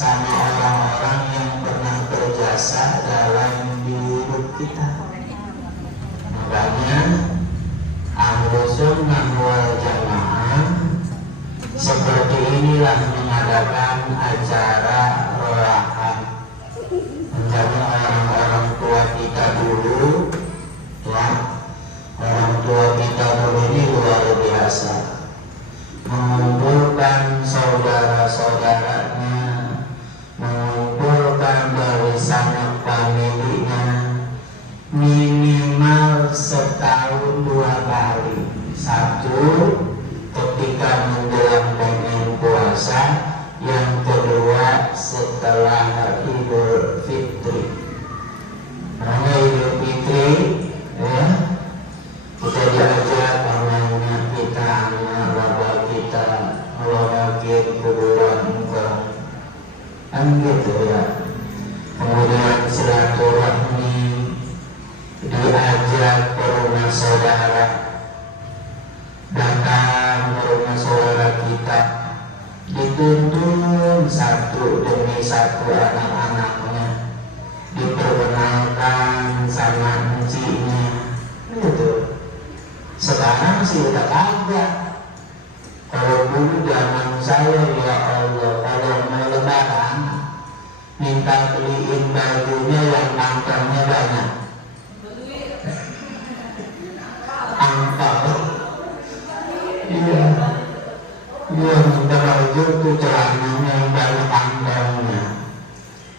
sama orang-orang yang pernah berjasa dalam hidup kita. Makanya Ahlus Sunnah wal Jamaah seperti inilah mengadakan acara roahan. Menjadi orang-orang tua kita dulu, ya, orang tua kita dulu ini luar biasa, mengumpulkan saudara-saudaranya, mengumpulkan dari sanak familinya, minimal setahun 2 kali. Satu, ketika menjelang pengen puasa, yang kedua setelah Idul Fitri. Karena Idul Fitri, ya, kita diajak namanya kita anak bapak kita melawakir kuburan engkau, kan gitu ya. Kemudian silaturahmi, diajak ke rumah saudara, datang ke rumah saudara kita, dituntun satu demi satu anak-anaknya, diperkenalkan sama encinya, gitu. Sekarang sih udah kagak. Kalau dulu zaman saya, ya Allah, kalau mau lebaran minta beliin bajunya yang angkanya banyak, angkal. Iya, minta baju tuh celananya yang banyak angkalnya.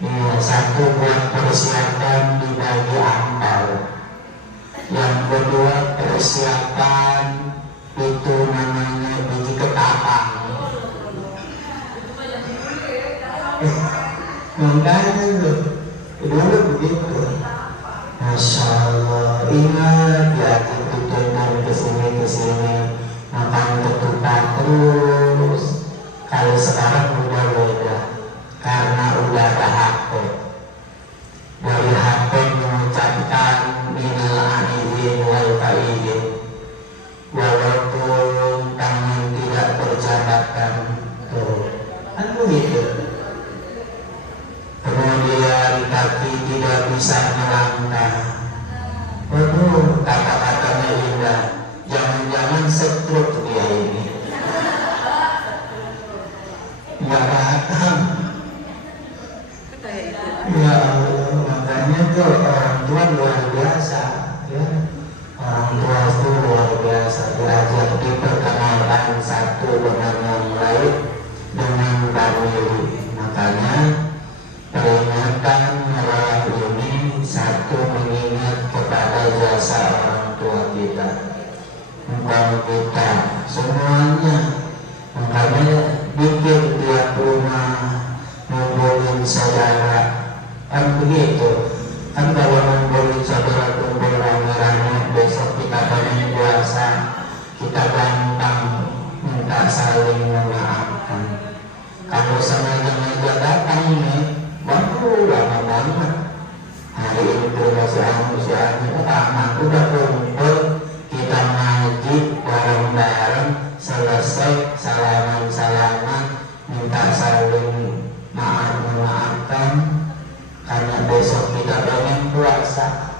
Iya, satu buat persiapan dibagi angkal. Yang kedua persiapan itu namanya biji ketapang. Makanya tuh dulu begitu. Masya Allah, ingat ya, tuntunan kesini makan ketupat terus. Kalau sekarang udah beda, karena udah ada HP. Dari HP mengucapkan minal aidin wal faidin, walaupun tangan tidak berjabatkan, tuh kan begitu. Kemudian kaki tidak bisa melangkah. Waduh, kata-katanya indah. Jangan-jangan stroke dia ini. Nggak datang. Ya Allah, makanya tuh orang tua luar biasa, ya. Orang tua itu luar biasa, diajak diperkenalkan satu dengan yang lain, dengan famili. Makanya peringatan malam ini satu mengingat kepada jasa orang tua kita, engkau kita semuanya. Makanya bikin tiap rumah ngumpulin saudara, kan begitu. Kan kalau ngumpulin saudara kumpul rame-rame, besok kita pengen puasa, kita gampang minta saling memaafkan. Kalau sengaja datang nih, waduh lama banget. Hari itu masih tamat, udah kumpul, kita ngaji bareng-bareng, selesai salaman-salaman, minta saling maafkan, karena besok kita pengen puasa.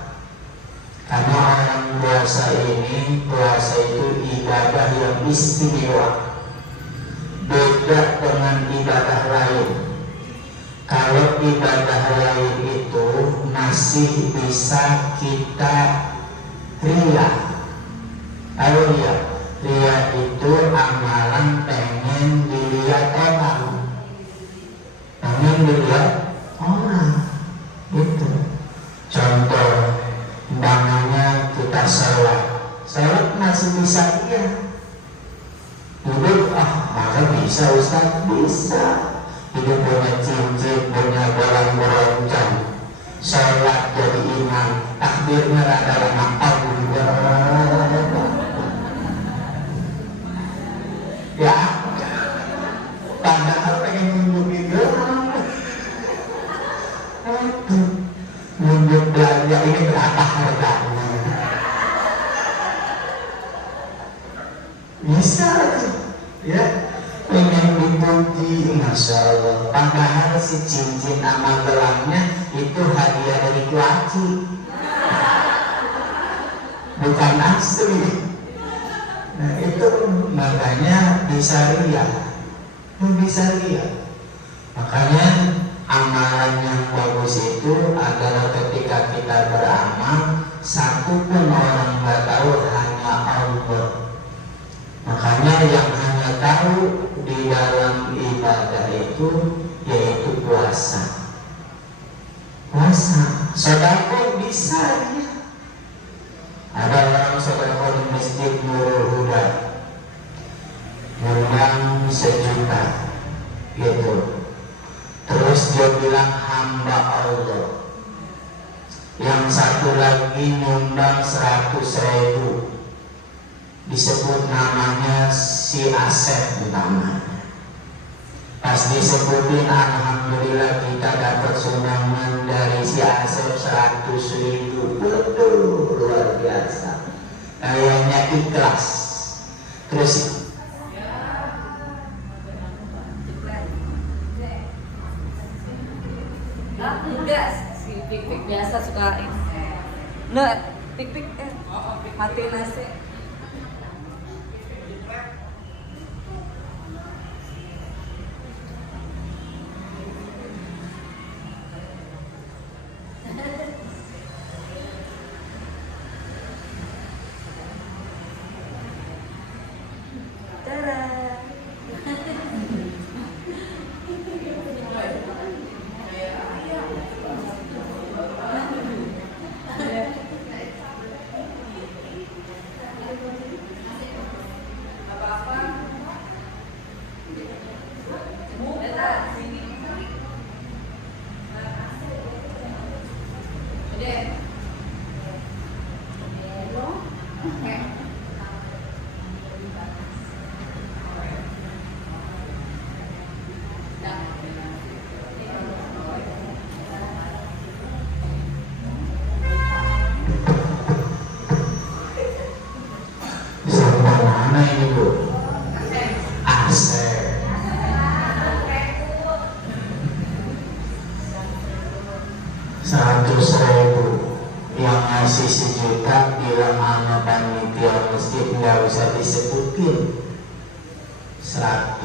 Karena orang puasa ini, puasa itu ibadah yang istimewa, beda dengan ibadah lain. Kalau ibadah lain itu masih bisa kita ria. Kalau ria itu amalan pengen dilihat orang, pengen dilihat orang, gitu. Contoh, umpamanya kita sholat masih bisa iya. Duduk, masa bisa Ustaz? Bisa. Hidup punya cincin, punya bolong-bolong, sholat jadi imam, takbirnya rada lama, Allah. Ya, padahal pengen nunjukin orang, nunjuk belanja ini berapa harganya. Bisa, ya. Pengen dipuji, Masya Allah. Padahal si cincin sama gelangnya itu hadiah dari kuaci, bukan asli. Nah itu makanya bisa riya. Makanya amalan yang bagus itu adalah ketika kita beramal, satu pun orang nggak tahu, hanya Allah. Makanya yang hanya tahu di dalam ibadah itu yaitu puasa. Sedekah bisa ya. Ada orang sedekah di masjid Nurul Huda, nyumbang 1 juta, gitu. Terus dia bilang hamba Allah. Yang satu lagi nyumbang 100.000. Disebut namanya si Asep namanya. Pas disebutin alhamdulillah kita dapat sumbangan dari si Asep 100.000. Betul, luar biasa. Kayaknya ikhlas. Terus enggak, si Pik-Pik biasa suka nah, Pik-Pik mati nasi. mana ini Bu? Asep. 100.000 yang ngasih 1 juta bilang sama panitia masjid nggak usah disebutin. 1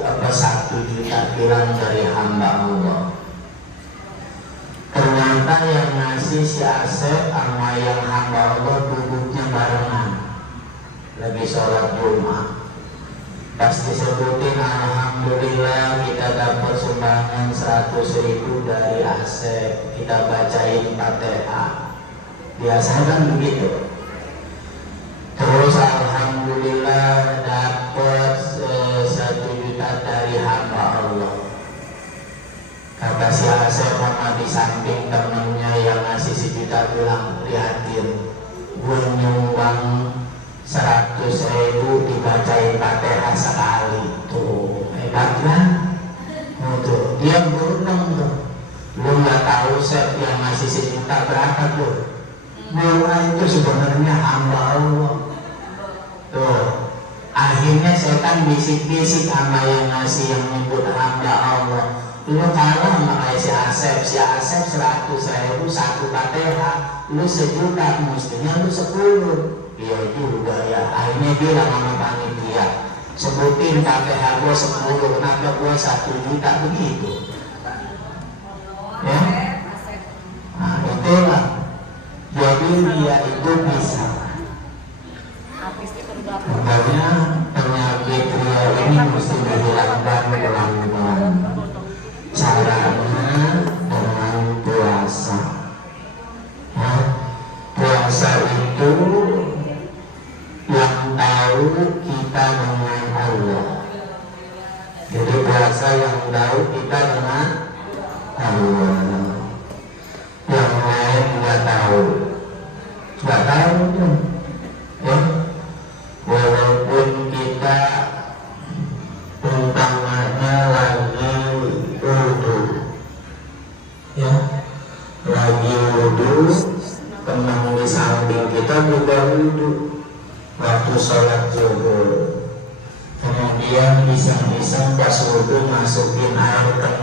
juta bilang dari hamba Allah. Ternyata yang ngasih si Asep sama yang hamba Allah duduknya barengan lagi sholat Jumat. Pas disebutin alhamdulillah kita dapat sumbangan 100.000 dari Asep, kita bacain Fatihah. Biasanya kan begitu. Terus alhamdulillah dapat 1 juta dari hamba Allah. Kata si Asep sama di samping temennya yang ngasih 1 juta bilang, lihatin gue nyumbang 100.000 dibacain Fatihah sekali. Tuh hebat kan? Tuh dia beruntung tuh. Lu nggak tahu Sep yang ngasih 1 juta berapa tuh? Bahwa itu sebenarnya hamba Allah. Tuh akhirnya setan bisik-bisik sama yang ngasih, yang nyebut hamba Allah. Lu kalah sama kayak si Asep 100.000 1 Fatihah, lu 1 juta, mestinya lu 10. Iya juga ya. Akhirnya bilang sama panitia, sebutin Fatihah gua 10, kenapa gua 1 juta begitu? Ya? Nah itulah. Jadi dia itu bisa. Makanya penyakit ria ini mesti dihilangkan pelan-pelan. Caranya dengan puasa. Nah, puasa itu yang tahu kita dengan Allah. Jadi puasa yang tahu kita dengan Allah. Yang lain nggak tahu tuh. Ya, walaupun kita umpamanya lagi wudu, ya, lagi wudu, teman di samping kita juga wudu waktu sholat zuhur, kemudian bisa iseng pas wudhu masukin air ke